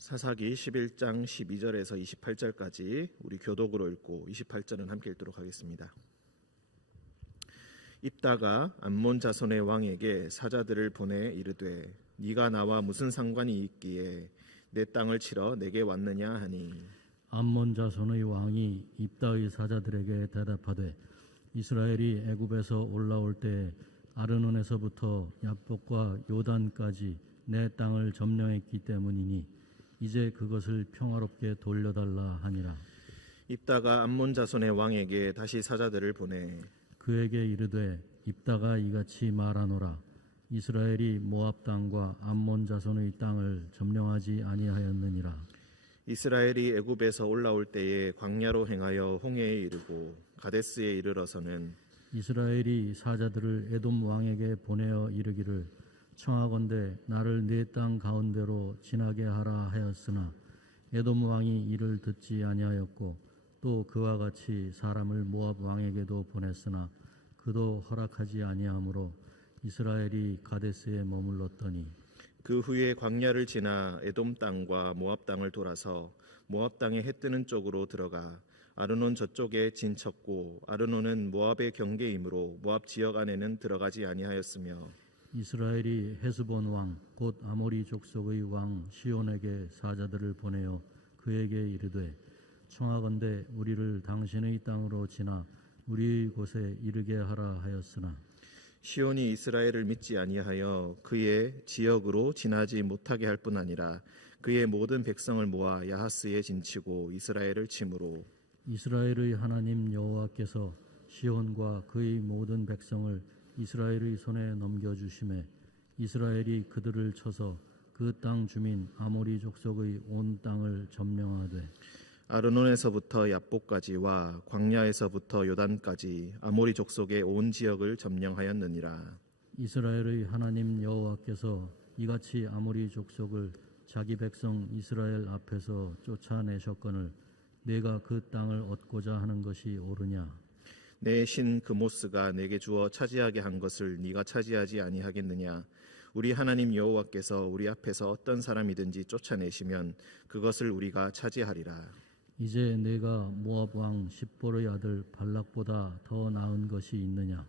사사기 11장 12절에서 28절까지 우리 교독으로 읽고 28절은 함께 읽도록 하겠습니다. 입다가 암몬 자손의 왕에게 사자들을 보내 이르되 네가 나와 무슨 상관이 있기에 내 땅을 치러 내게 왔느냐 하니 암몬 자손의 왕이 입다의 사자들에게 대답하되 이스라엘이 애굽에서 올라올 때 아르논에서부터 야복과 요단까지 내 땅을 점령했기 때문이니 이제 그것을 평화롭게 돌려달라 하니라. 입다가 암몬 자손의 왕에게 다시 사자들을 보내 그에게 이르되 입다가 이같이 말하노라. 이스라엘이 모압 땅과 암몬 자손의 땅을 점령하지 아니하였느니라. 이스라엘이 애굽에서 올라올 때에 광야로 행하여 홍해에 이르고 가데스에 이르러서는 이스라엘이 사자들을 에돔 왕에게 보내어 이르기를 청하건대 나를 네 땅 가운데로 지나게 하라 하였으나 에돔 왕이 이를 듣지 아니하였고 또 그와 같이 사람을 모압 왕에게도 보냈으나 그도 허락하지 아니하므로 이스라엘이 가데스에 머물렀더니 그 후에 광야를 지나 에돔 땅과 모압 땅을 돌아서 모압 땅의 해 뜨는 쪽으로 들어가 아르논 저쪽에 진쳤고 아르논은 모압의 경계이므로 모압 지역 안에는 들어가지 아니하였으며 이스라엘이 헤스본 왕 곧 아모리 족속의 왕 시온에게 사자들을 보내어 그에게 이르되 청하건대 우리를 당신의 땅으로 지나 우리의 곳에 이르게 하라 하였으나 시온이 이스라엘을 믿지 아니하여 그의 지역으로 지나지 못하게 할 뿐 아니라 그의 모든 백성을 모아 야하스에 진치고 이스라엘을 치므로 이스라엘의 하나님 여호와께서 시온과 그의 모든 백성을 이스라엘의 손에 넘겨주심에 이스라엘이 그들을 쳐서 그 땅 주민 아모리 족속의 온 땅을 점령하되 아르논에서부터 야복까지와 광야에서부터 요단까지 아모리 족속의 온 지역을 점령하였느니라. 이스라엘의 하나님 여호와께서 이같이 아모리 족속을 자기 백성 이스라엘 앞에서 쫓아내셨거늘 내가 그 땅을 얻고자 하는 것이 옳으냐. 내 신 그모스가 내게 주어 차지하게 한 것을 네가 차지하지 아니하겠느냐. 우리 하나님 여호와께서 우리 앞에서 어떤 사람이든지 쫓아내시면 그것을 우리가 차지하리라. 이제 내가 모압 왕 십볼의 아들 발락보다 더 나은 것이 있느냐.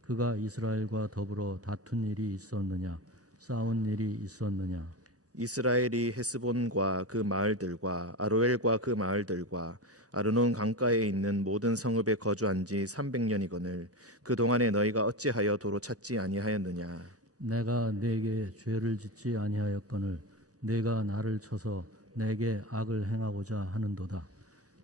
그가 이스라엘과 더불어 다툰 일이 있었느냐. 싸운 일이 있었느냐. 이스라엘이 헤스본과 그 마을들과 아로엘과 그 마을들과 아르논 강가에 있는 모든 성읍에 거주한 지 300년이거늘 그동안에 너희가 어찌하여 도로 찾지 아니하였느냐. 내가 네게 죄를 짓지 아니하였거늘 내가 나를 쳐서 내게 악을 행하고자 하는도다.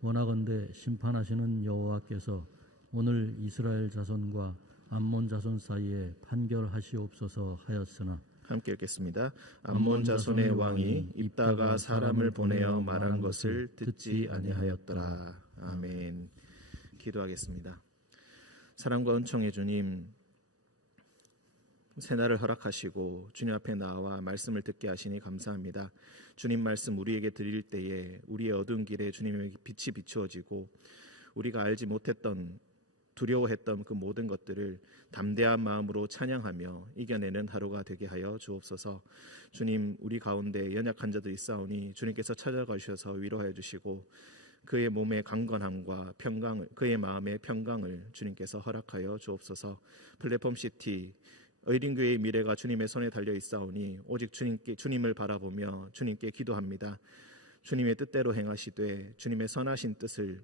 원하건대 심판하시는 여호와께서 오늘 이스라엘 자손과 암몬 자손 사이에 판결하시옵소서 하였으나 함께 읽겠습니다. 암몬 자손의 왕이 입다가 사람을 보내어 말한 것을 듣지 아니하였더라. 아멘. 기도하겠습니다. 사랑과 은총의 주님, 새날을 허락하시고 주님 앞에 나와 말씀을 듣게 하시니 감사합니다. 주님 말씀 우리에게 드릴 때에 우리의 어두운 길에 주님의 빛이 비추어지고 우리가 알지 못했던 두려워했던 그 모든 것들을 담대한 마음으로 찬양하며 이겨내는 하루가 되게 하여 주옵소서. 주님, 우리 가운데 연약한 자들이 있사오니 주님께서 찾아가 주셔서 위로하여 주시고 그의 몸의 강건함과 평강을, 그의 마음의 평강을 주님께서 허락하여 주옵소서. 플랫폼 시티 의린교회의 미래가 주님의 손에 달려 있사오니 오직 주님을 바라보며 주님께 기도합니다. 주님의 뜻대로 행하시되 주님의 선하신 뜻을,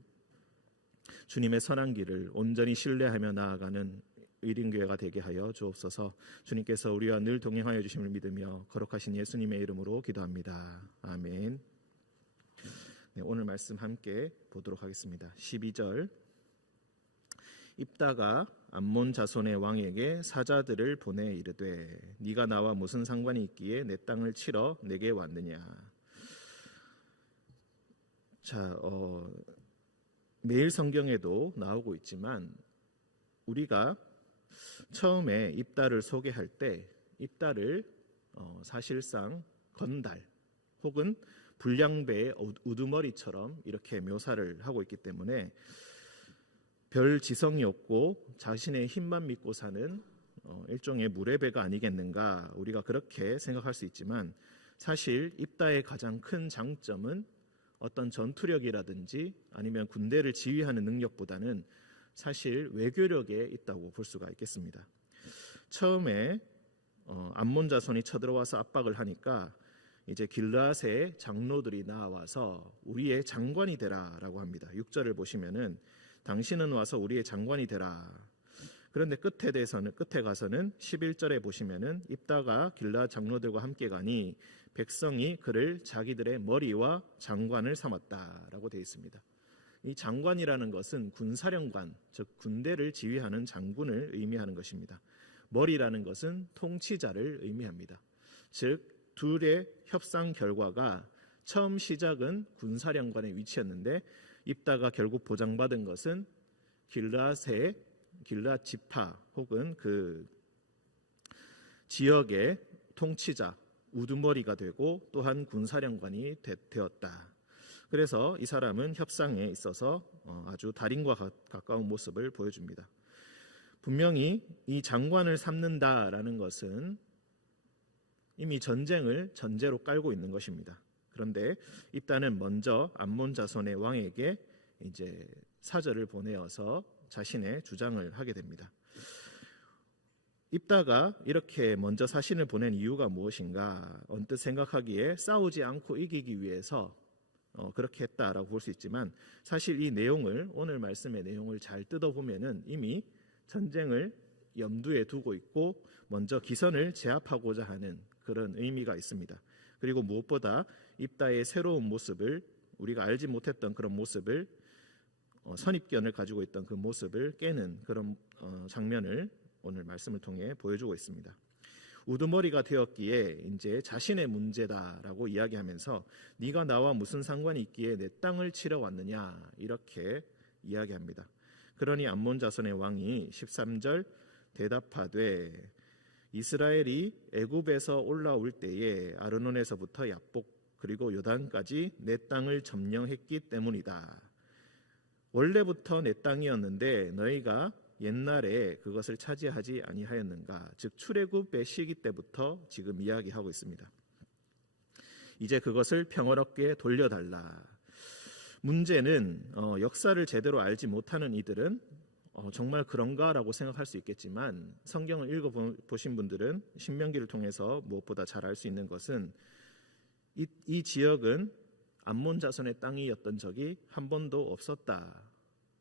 주님의 선한 길을 온전히 신뢰하며 나아가는 의린교회가 되게 하여 주옵소서. 주님께서 우리와 늘 동행하여 주심을 믿으며 거룩하신 예수님의 이름으로 기도합니다. 아멘. 네, 오늘 말씀 함께 보도록 하겠습니다. 12절. 입다가 암몬 자손의 왕에게 사자들을 보내 이르되 네가 나와 무슨 상관이 있기에 내 땅을 치러 내게 왔느냐. 자, 매일 성경에도 나오고 있지만 우리가 처음에 입다를 소개할 때 입다를 사실상 건달 혹은 불량배의 우두머리처럼 이렇게 묘사를 하고 있기 때문에 별 지성이 없고 자신의 힘만 믿고 사는 일종의 무례배가 아니겠는가, 우리가 그렇게 생각할 수 있지만 사실 입다의 가장 큰 장점은 어떤 전투력이라든지 아니면 군대를 지휘하는 능력보다는 사실 외교력에 있다고 볼 수가 있겠습니다. 처음에 암몬 자손이 쳐들어와서 압박을 하니까 이제 길르앗의 장로들이 나와서 우리의 장관이 되라라고 합니다. 6절을 보시면은 당신은 와서 우리의 장관이 되라. 그런데 끝에 가서는 11절에 보시면은 입다가 길르앗 장로들과 함께 가니 백성이 그를 자기들의 머리와 장관을 삼았다라고 되어 있습니다. 이 장관이라는 것은 군사령관, 즉 군대를 지휘하는 장군을 의미하는 것입니다. 머리라는 것은 통치자를 의미합니다. 즉 둘의 협상 결과가 처음 시작은 군사령관의 위치였는데 입다가 결국 보장받은 것은 길르앗 지파 혹은 그 지역의 통치자 우두머리가 되고 또한 군사령관이 되었다. 그래서 이 사람은 협상에 있어서 아주 달인과 가까운 모습을 보여줍니다. 분명히 이 장관을 삼는다라는 것은 이미 전쟁을 전제로 깔고 있는 것입니다. 그런데 입다는 먼저 암몬 자손의 왕에게 이제 사절을 보내어서 자신의 주장을 하게 됩니다. 입다가 이렇게 먼저 사신을 보낸 이유가 무엇인가? 언뜻 생각하기에 싸우지 않고 이기기 위해서 그렇게 했다라고 볼 수 있지만 사실 이 내용을 오늘 말씀의 내용을 잘 뜯어보면은 이미 전쟁을 염두에 두고 있고 먼저 기선을 제압하고자 하는 그런 의미가 있습니다. 그리고 무엇보다 입다의 새로운 모습을 우리가 알지 못했던 그런 모습을 선입견을 가지고 있던 그 모습을 깨는 그런 장면을 오늘 말씀을 통해 보여주고 있습니다. 우두머리가 되었기에 이제 자신의 문제다라고 이야기하면서 네가 나와 무슨 상관이 있기에 내 땅을 치러 왔느냐 이렇게 이야기합니다. 그러니 암몬 자손의 왕이 13절 대답하되 이스라엘이 애굽에서 올라올 때에 아르논에서부터 야복 그리고 요단까지 내 땅을 점령했기 때문이다. 원래부터 내 땅이었는데 너희가 옛날에 그것을 차지하지 아니하였는가? 즉 출애굽의 시기 때부터 지금 이야기하고 있습니다. 이제 그것을 평화롭게 돌려달라. 문제는 역사를 제대로 알지 못하는 이들은 정말 그런가라고 생각할 수 있겠지만 성경을 읽어보신 분들은 신명기를 통해서 무엇보다 잘 알 수 있는 것은 이 지역은 암몬 자손의 땅이었던 적이 한 번도 없었다.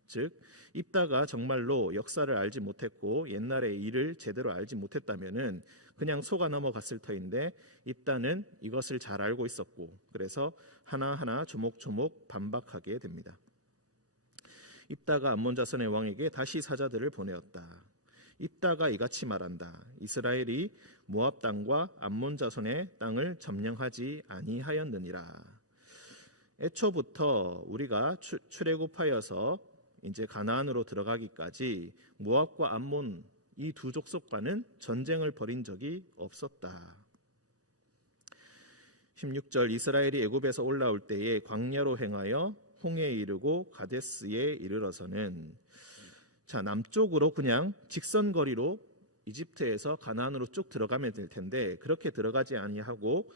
즉 입다가 정말로 역사를 알지 못했고 옛날의 일을 제대로 알지 못했다면은 그냥 속아 넘어갔을 터인데 입다는 이것을 잘 알고 있었고 그래서 하나하나 조목조목 반박하게 됩니다. 입다가 암몬 자손의 왕에게 다시 사자들을 보내었다. 입다가 이같이 말한다. 이스라엘이 모압 땅과 암몬 자손의 땅을 점령하지 아니하였느니라. 애초부터 우리가 출애굽하여서 이제 가나안으로 들어가기까지 모압과 암몬 이 두 족속과는 전쟁을 벌인 적이 없었다. 16절 이스라엘이 애굽에서 올라올 때에 광야로 행하여 홍해에 이르고 가데스에 이르러서는 자 남쪽으로 그냥 직선거리로 이집트에서 가나안으로 쭉 들어가면 될 텐데 그렇게 들어가지 아니하고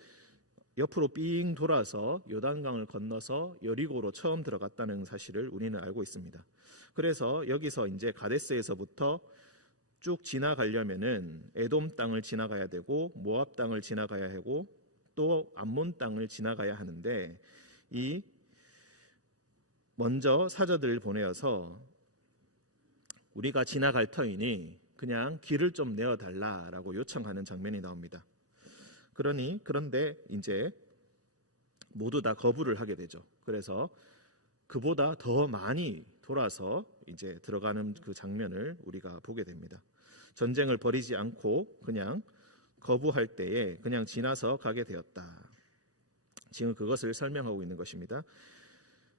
옆으로 삥 돌아서 요단강을 건너서 여리고로 처음 들어갔다는 사실을 우리는 알고 있습니다. 그래서 여기서 이제 가데스에서부터 쭉 지나가려면은 에돔 땅을 지나가야 되고 모압 땅을 지나가야 하고 또 암몬 땅을 지나가야 하는데 이 먼저 사자들을 보내어서 우리가 지나갈 터이니 그냥 길을 좀 내어달라라고 요청하는 장면이 나옵니다. 그런데 이제 모두 다 거부를 하게 되죠. 그래서 그보다 더 많이 돌아서 이제 들어가는 그 장면을 우리가 보게 됩니다. 전쟁을 벌이지 않고 그냥 거부할 때에 그냥 지나서 가게 되었다. 지금 그것을 설명하고 있는 것입니다.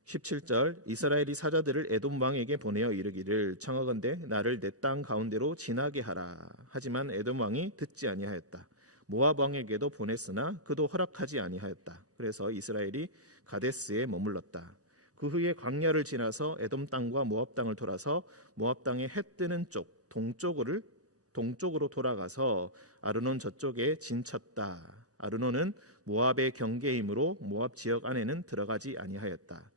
17절 이스라엘이 사자들을 에돔 왕에게 보내어 이르기를 청하건대 나를 내 땅 가운데로 지나게 하라. 하지만 에돔 왕이 듣지 아니하였다. 모압 왕에게도 보냈으나 그도 허락하지 아니하였다. 그래서 이스라엘이 가데스에 머물렀다. 그 후에 광야를 지나서 에돔 땅과 모압 땅을 돌아서 모압 땅의 해 뜨는 쪽 동쪽으로 돌아가서 아르논 저쪽에 진쳤다. 아르논은 모압의 경계이므로 모압 지역 안에는 들어가지 아니하였다.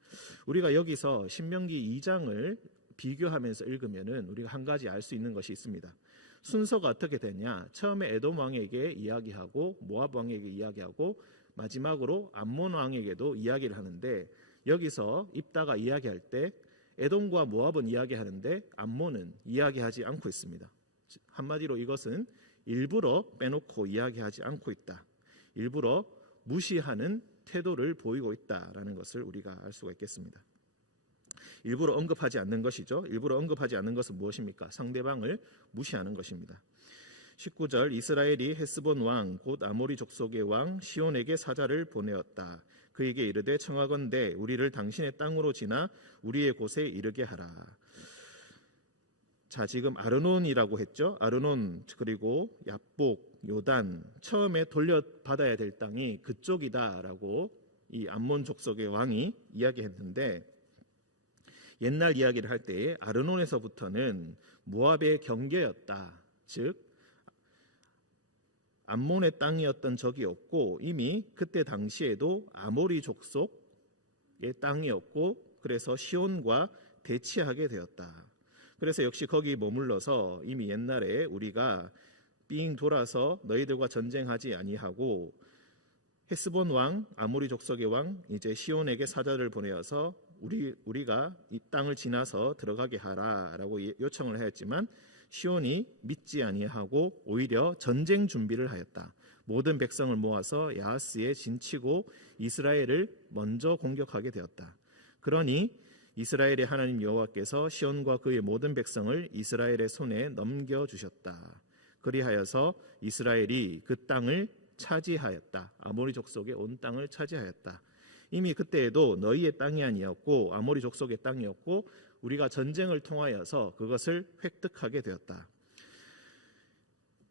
우리가 여기서 신명기 2장을 비교하면서 읽으면은 우리가 한 가지 알 수 있는 것이 있습니다. 순서가 어떻게 되냐? 처음에 에돔 왕에게 이야기하고 모압 왕에게 이야기하고 마지막으로 암몬 왕에게도 이야기를 하는데, 여기서 입다가 이야기할 때 에돔과 모압은 이야기하는데 암몬은 이야기하지 않고 있습니다. 한마디로 이것은 일부러 빼놓고 이야기하지 않고 있다. 일부러 무시하는 태도를 보이고 있다라는 것을 우리가 알 수가 있겠습니다. 일부러 언급하지 않는 것이죠. 일부러 언급하지 않는 것은 무엇입니까? 상대방을 무시하는 것입니다. 19절, 이스라엘이 헤스본 왕 곧 아모리 족속의 왕 시온에게 사자를 보내었다. 그에게 이르되 청하건대 우리를 당신의 땅으로 지나 우리의 곳에 이르게 하라. 자, 지금 아르논이라고 했죠. 아르논 그리고 얍복, 요단, 처음에 돌려받아야 될 땅이 그쪽이다라고 이 암몬 족속의 왕이 이야기했는데, 옛날 이야기를 할 때에 아르논에서부터는 모압의 경계였다. 즉 암몬의 땅이었던 적이 없고 이미 그때 당시에도 아모리 족속의 땅이었고, 그래서 시온과 대치하게 되었다. 그래서 역시 거기 머물러서 이미 옛날에 우리가 삥 돌아서 너희들과 전쟁하지 아니하고 헤스본 왕 아모리 족속의 왕 이제 시온에게 사자를 보내어서 우리가 이 땅을 지나서 들어가게 하라라고 요청을 하였지만 시온이 믿지 아니하고 오히려 전쟁 준비를 하였다. 모든 백성을 모아서 야하스에 진치고 이스라엘을 먼저 공격하게 되었다. 그러니 이스라엘의 하나님 여호와께서 시온과 그의 모든 백성을 이스라엘의 손에 넘겨주셨다. 그리하여서 이스라엘이 그 땅을 차지하였다. 아모리 족속의 온 땅을 차지하였다. 이미 그때에도 너희의 땅이 아니었고 아모리 족속의 땅이었고 우리가 전쟁을 통하여서 그것을 획득하게 되었다.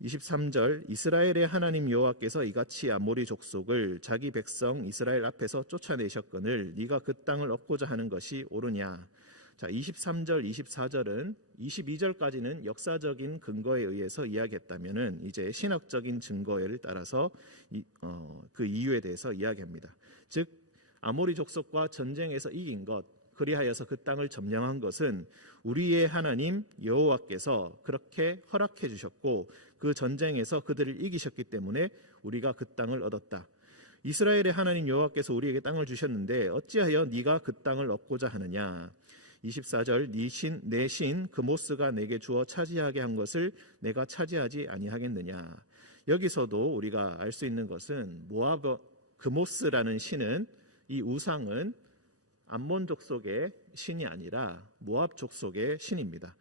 23절, 이스라엘의 하나님 여호와께서 이같이 아모리 족속을 자기 백성 이스라엘 앞에서 쫓아내셨거늘 네가 그 땅을 얻고자 하는 것이 옳으냐. 자, 23절, 24절은 22절까지는 역사적인 근거에 의해서 이야기했다면은 이제 신학적인 증거를 따라서 그 이유에 대해서 이야기합니다. 즉 아모리 족속과 전쟁에서 이긴 것, 그리하여서 그 땅을 점령한 것은 우리의 하나님 여호와께서 그렇게 허락해 주셨고 그 전쟁에서 그들을 이기셨기 때문에 우리가 그 땅을 얻었다. 이스라엘의 하나님 여호와께서 우리에게 땅을 주셨는데 어찌하여 네가 그 땅을 얻고자 하느냐. 24절, 내 신 그모스가 내게 주어 차지하게 한 것을 내가 차지하지 아니하겠느냐. 여기서도 우리가 알 수 있는 것은 모압 그모스라는 신은, 이 우상은 암몬 족속의 신이 아니라 모압 족속의 신입니다.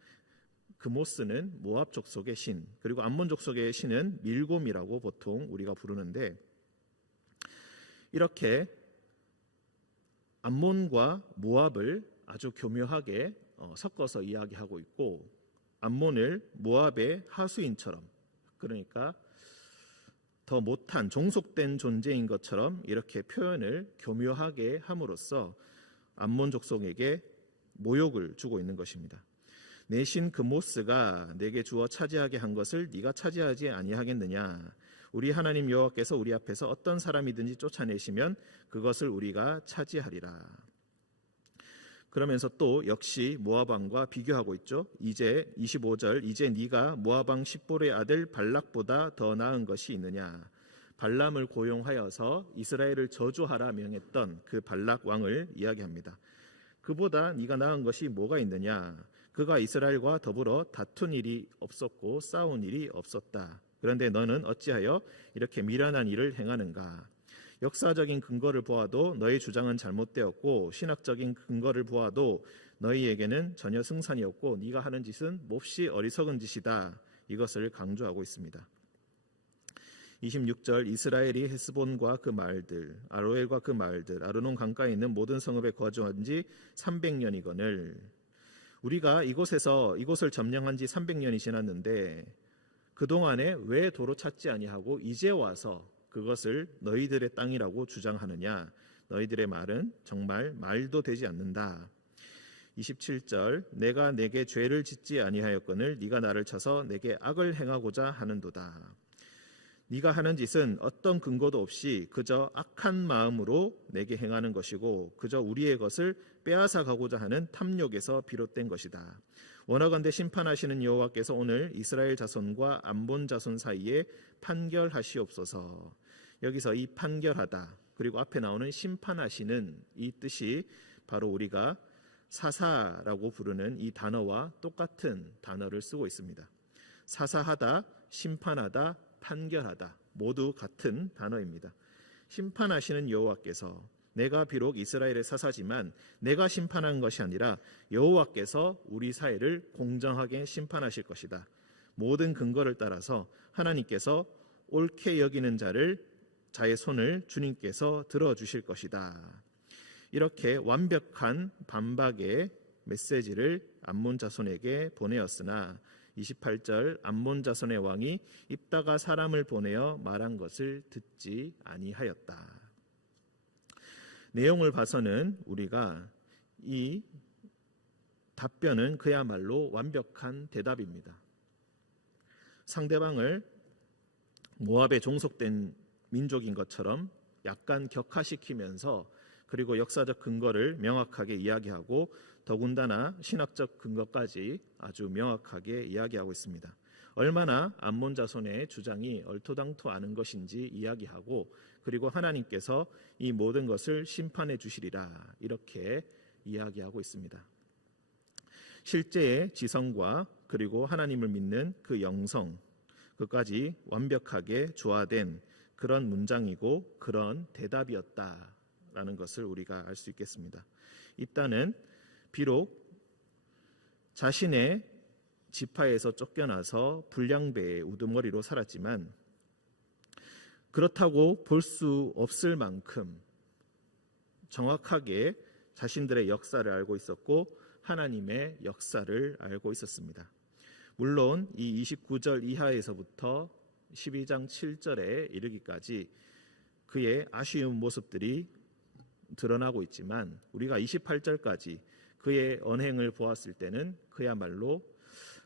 그모스는 모압 족속의 신, 그리고 암몬 족속의 신은 밀곰이라고 보통 우리가 부르는데, 이렇게 암몬과 모압을 아주 교묘하게 섞어서 이야기하고 있고, 암몬을 모압의 하수인처럼, 그러니까 더 못한 종속된 존재인 것처럼 이렇게 표현을 교묘하게 함으로써 암몬 족속에게 모욕을 주고 있는 것입니다. 내 신 그모스가 내게 주어 차지하게 한 것을 네가 차지하지 아니하겠느냐. 우리 하나님 여호와께서 우리 앞에서 어떤 사람이든지 쫓아내시면 그것을 우리가 차지하리라. 그러면서 또 역시 모압 왕과 비교하고 있죠. 이제 25절, 이제 네가 모압 왕 십볼의 아들 발락보다 더 나은 것이 있느냐. 발람을 고용하여서 이스라엘을 저주하라 명했던 그 발락 왕을 이야기합니다. 그보다 네가 나은 것이 뭐가 있느냐. 그가 이스라엘과 더불어 다툰 일이 없었고 싸운 일이 없었다. 그런데 너는 어찌하여 이렇게 미련한 일을 행하는가. 역사적인 근거를 보아도 너희 주장은 잘못되었고 신학적인 근거를 보아도 너희에게는 전혀 승산이 없고 네가 하는 짓은 몹시 어리석은 짓이다. 이것을 강조하고 있습니다. 26절, 이스라엘이 헤스본과 그 마을들, 아로엘과 그 마을들, 아르논 강가에 있는 모든 성읍에 거주한 지 300년이거늘. 우리가 이곳을 점령한 지 300년이 지났는데 그동안에 왜 도로 찾지 아니하고 이제 와서 그것을 너희들의 땅이라고 주장하느냐. 너희들의 말은 정말 말도 되지 않는다. 27절, 내가 내게 죄를 짓지 아니하였거늘 네가 나를 쳐서 내게 악을 행하고자 하는도다. 네가 하는 짓은 어떤 근거도 없이 그저 악한 마음으로 내게 행하는 것이고 그저 우리의 것을 빼앗아 가고자 하는 탐욕에서 비롯된 것이다. 원하건대 심판하시는 여호와께서 오늘 이스라엘 자손과 암몬 자손 사이에 판결하시옵소서. 여기서 이 판결하다 그리고 앞에 나오는 심판하시는 이 뜻이 바로 우리가 사사라고 부르는 이 단어와 똑같은 단어를 쓰고 있습니다. 사사하다, 심판하다, 판결하다 모두 같은 단어입니다. 심판하시는 여호와께서 내가 비록 이스라엘의 사사지만 내가 심판한 것이 아니라 여호와께서 우리 사회를 공정하게 심판하실 것이다. 모든 근거를 따라서 하나님께서 옳게 여기는 자의 손을 주님께서 들어주실 것이다. 이렇게 완벽한 반박의 메시지를 암몬 자손에게 보내었으나 28절 암몬 자손의 왕이 입다가 사람을 보내어 말한 것을 듣지 아니하였다. 내용을 봐서는 우리가 이 답변은 그야말로 완벽한 대답입니다. 상대방을 모압에 종속된 민족인 것처럼 약간 격화시키면서 그리고 역사적 근거를 명확하게 이야기하고 더군다나 신학적 근거까지 아주 명확하게 이야기하고 있습니다. 얼마나 암몬 자손의 주장이 얼토당토하는 것인지 이야기하고 그리고 하나님께서 이 모든 것을 심판해 주시리라 이렇게 이야기하고 있습니다. 실제의 지성과 그리고 하나님을 믿는 그 영성 그까지 완벽하게 조화된 그런 문장이고 그런 대답이었다라는 것을 우리가 알 수 있겠습니다. 입다는 비록 자신의 지파에서 쫓겨나서 불량배의 우두머리로 살았지만 그렇다고 볼 수 없을 만큼 정확하게 자신들의 역사를 알고 있었고 하나님의 역사를 알고 있었습니다. 물론 이 29절 이하에서부터 12장 7절에 이르기까지 그의 아쉬운 모습들이 드러나고 있지만 우리가 28절까지 그의 언행을 보았을 때는 그야말로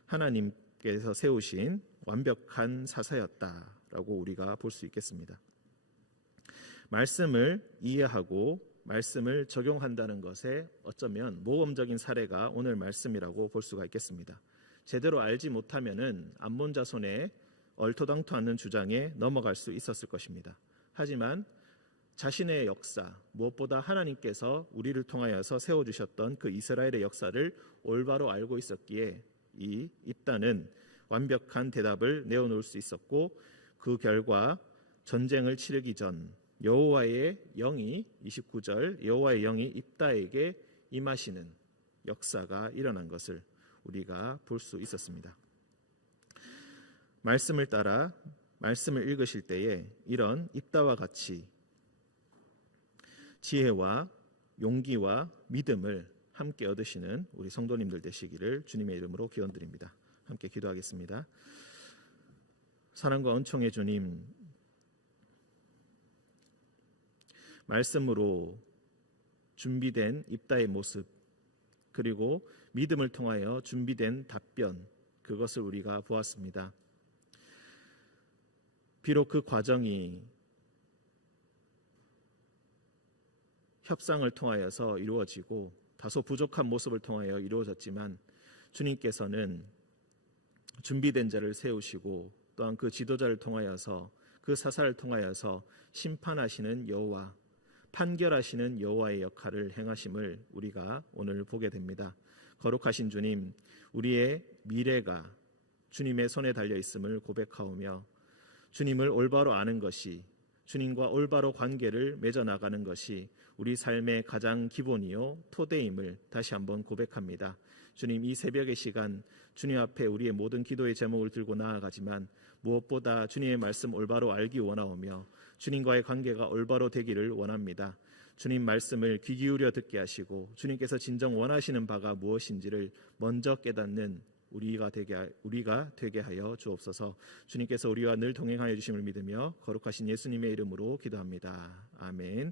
하나님께서 세우신 완벽한 사사였다라고 우리가 볼 수 있겠습니다. 말씀을 이해하고 말씀을 적용한다는 것에 어쩌면 모범적인 사례가 오늘 말씀이라고 볼 수가 있겠습니다. 제대로 알지 못하면은 암몬 자손의 얼토당토않는 주장에 넘어갈 수 있었을 것입니다. 하지만 자신의 역사, 무엇보다 하나님께서 우리를 통하여서 세워주셨던 그 이스라엘의 역사를 올바로 알고 있었기에 이 입다는 완벽한 대답을 내어놓을 수 있었고 그 결과 전쟁을 치르기 전 여호와의 영이 29절 여호와의 영이 입다에게 임하시는 역사가 일어난 것을 우리가 볼 수 있었습니다. 말씀을 따라 말씀을 읽으실 때에 이런 입다와 같이 지혜와 용기와 믿음을 함께 얻으시는 우리 성도님들 되시기를 주님의 이름으로 기원드립니다. 함께 기도하겠습니다. 사랑과 은총의 주님, 말씀으로 준비된 입다의 모습 그리고 믿음을 통하여 준비된 답변 그것을 우리가 보았습니다. 비록 그 과정이 협상을 통하여서 이루어지고 다소 부족한 모습을 통하여 이루어졌지만 주님께서는 준비된 자를 세우시고 또한 그 지도자를 통하여서 그 사사를 통하여서 심판하시는 여호와, 판결하시는 여호와의 역할을 행하심을 우리가 오늘 보게 됩니다. 거룩하신 주님, 우리의 미래가 주님의 손에 달려 있음을 고백하오며 주님을 올바로 아는 것이 주님과 올바로 관계를 맺어나가는 것이 우리 삶의 가장 기본이요 토대임을 다시 한번 고백합니다. 주님, 이 새벽의 시간 주님 앞에 우리의 모든 기도의 제목을 들고 나아가지만 무엇보다 주님의 말씀 올바로 알기 원하오며 주님과의 관계가 올바로 되기를 원합니다. 주님 말씀을 귀 기울여 듣게 하시고 주님께서 진정 원하시는 바가 무엇인지를 먼저 깨닫는 우리가 되게 하여 주옵소서. 주님께서 우리와 늘 동행하여 주심을 믿으며 거룩하신 예수님의 이름으로 기도합니다. 아멘.